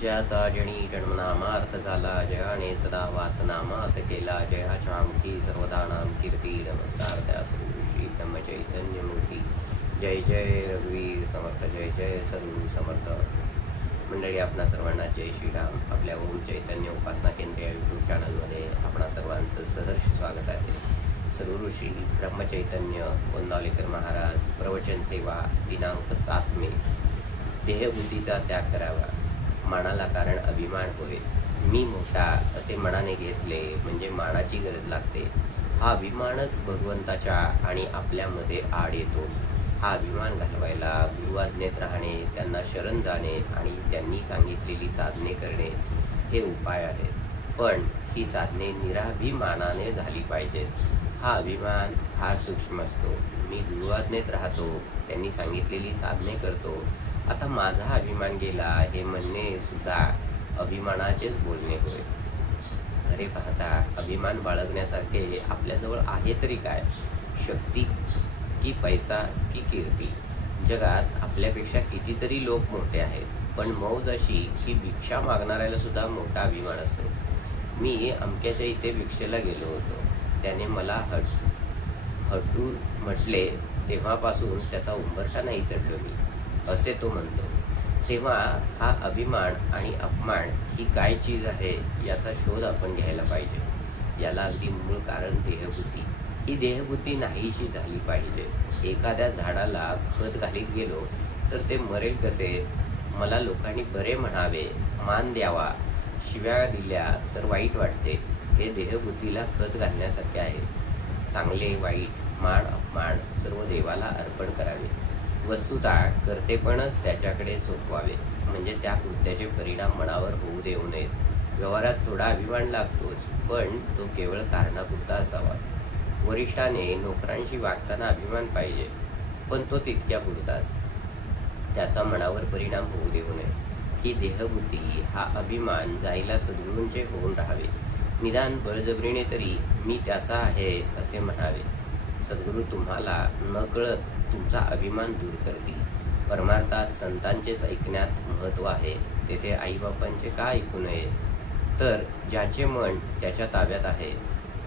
जयाचा जणी जन्मनामार्थ झाला, जयाने सदा वासनामात केला, जयाच्या मुखी सर्वदा नाम कीर्ती. नमस्कार त्या सद्गुरू श्री ब्रह्मचैतन्य मूर्ती. जय जय रघुवीर समर्थ, जय जय सद्गुरू समर्थ. मंडळी, आपणा सर्वांना जय श्रीराम. आपल्या ओम चैतन्य उपासना केंद्र या यूट्यूब चॅनलमध्ये आपणा सर्वांचं सहर्ष स्वागत आहे. सद्गुरू श्री ब्रह्मचैतन्य वंदावलेकर महाराज प्रवचन सेवा दिनांक 7 मे. देहबुद्धीचा त्याग करावा. मानाला कारण अभिमान होय. मी मोठा असे मनाने घेतले म्हणजे मानाची गरज लागते. हा अभिमानच भगवंताच्या आणि आपल्यामध्ये आड येतो. हा अभिमान घालवायला गुरुआज्ञेत राहणे, त्यांना शरण जाणे आणि त्यांनी सांगितलेली साधने करणे हे उपाय आहे. पण ही साधने निराभिमानाने झाली पाहिजेत. हा अभिमान फार सूक्ष्म असतो. मी गुरुआज्ञेत राहतो, त्यांनी सांगितलेली साधने करतो, आता माझा अभिमान गेला हे म्हणणे सुद्धा अभिमानाचेच बोलणे होय. खरे पाहता अभिमान बाळगण्यासारखे आपल्याजवळ आहे तरी काय? शक्ती की पैसा की कीर्ती? जगात आपल्यापेक्षा कितीतरी लोक मोठे आहेत, पण मौज अशी की भिक्षा मागणाऱ्याला सुद्धा मोठा अभिमान असतो. मी अमक्याच्या इथे भिक्षेला गेलो होतो. त्याने मला हटू म्हटले, तेव्हापासून त्याचा उंबरठा नाही चढलो मी, असे तो म्हणतो. तेव्हा हा अभिमान आणि अपमान ही काय चीज आहे याचा शोध आपण घ्यायला पाहिजे. याला अगदी मूळ कारण देहबुद्धी. ही देहबुद्धी नाहीशी झाली पाहिजे. एखाद्या झाडाला खत घालीत गेलो तर ते मरेल कसे? मला लोकांनी बरे म्हणावे, मान द्यावा, शिव्या दिल्या तर वाईट वाटते. हे देहबुद्धीला खत घालण्यासारखे आहे. चांगले वाईट मान अपमान सर्व देवाला अर्पण करावे. वस्तुतः कर्तेपणच त्याच्याकडे सोपवावे, म्हणजे त्या कृत्याचे परिणाम मनावर होऊ देऊ नयेत. व्यवहारात थोडा अभिमान लागतोच, पण तो केवळ कारणापुरता असावा. वरिष्ठाने नोकरांशी वागताना अभिमान पाहिजे, पण तो तितक्यापुरताच. त्याचा मनावर परिणाम होऊ देऊ नये. ही देहबुद्धी, हा अभिमान जायला सद्गुरूंचे होऊन राहावे. निदान बळजबरीने तरी मी त्याचा आहे असे म्हणावे. सद्गुरू तुम्हाला नकळत तुमचा अभिमान दूर करतील. परमार्थात संतांचेच ऐकण्यात महत्त्व आहे. तेथे आईबापांचे का ऐकू नये? तर ज्याचे मन त्याच्या ताब्यात आहे,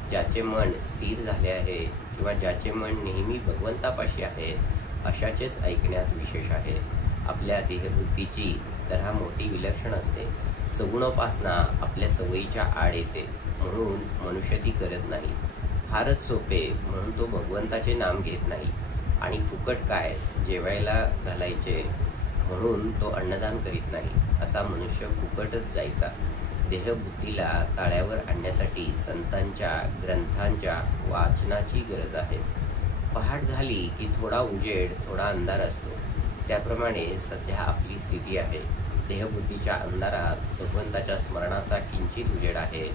ज्याचे मन स्थिर झाले आहे किंवा ज्याचे मन नेहमी भगवंतापाशी आहे, अशाचेच ऐकण्यात विशेष आहे. आपल्या देहबुद्धीची तऱ्हा मोठी विलक्षण असते. सगुणोपासना आपल्या सवयीच्या आड येते, म्हणून मनुष्य ती करत नाही. फारच सोपे म्हणून तो भगवंताचे नाम घेत नाही. आणि फुकट काय, जेवायला घालायचे म्हणून तो अन्नदान करीत नाही. असा मनुष्य फुकटच जायचा. देहबुद्धीला ताळ्यावर आणण्यासाठी संतांच्या ग्रंथांच्या वाचनाची गरज आहे. पहाट झाली की थोडा उजेड थोडा अंधार असतो. त्याप्रमाणे सध्या आपली स्थिती आहे. देहबुद्धीच्या अंधारात भगवंताच्या स्मरणाचा किंचित उजेड आहे.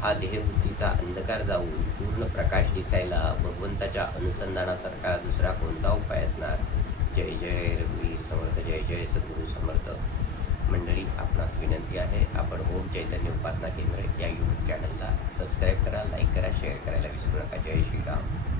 हा देहबुद्धीचा अंधकार जाऊन पूर्ण प्रकाश दिसायला भगवंताच्या अनुसंधानासारखा दुसरा कोणता उपाय असणार? जय जय रघुवीर समर्थ, जय जय सद्गुरू समर्थ. मंडळी, आपणास विनंती आहे, आपण ओम चैतन्य उपासना केंद्र या यूट्यूब चॅनलला सबस्क्राईब करा, लाईक करा, शेअर करायला विसरू नका. जय श्रीराम.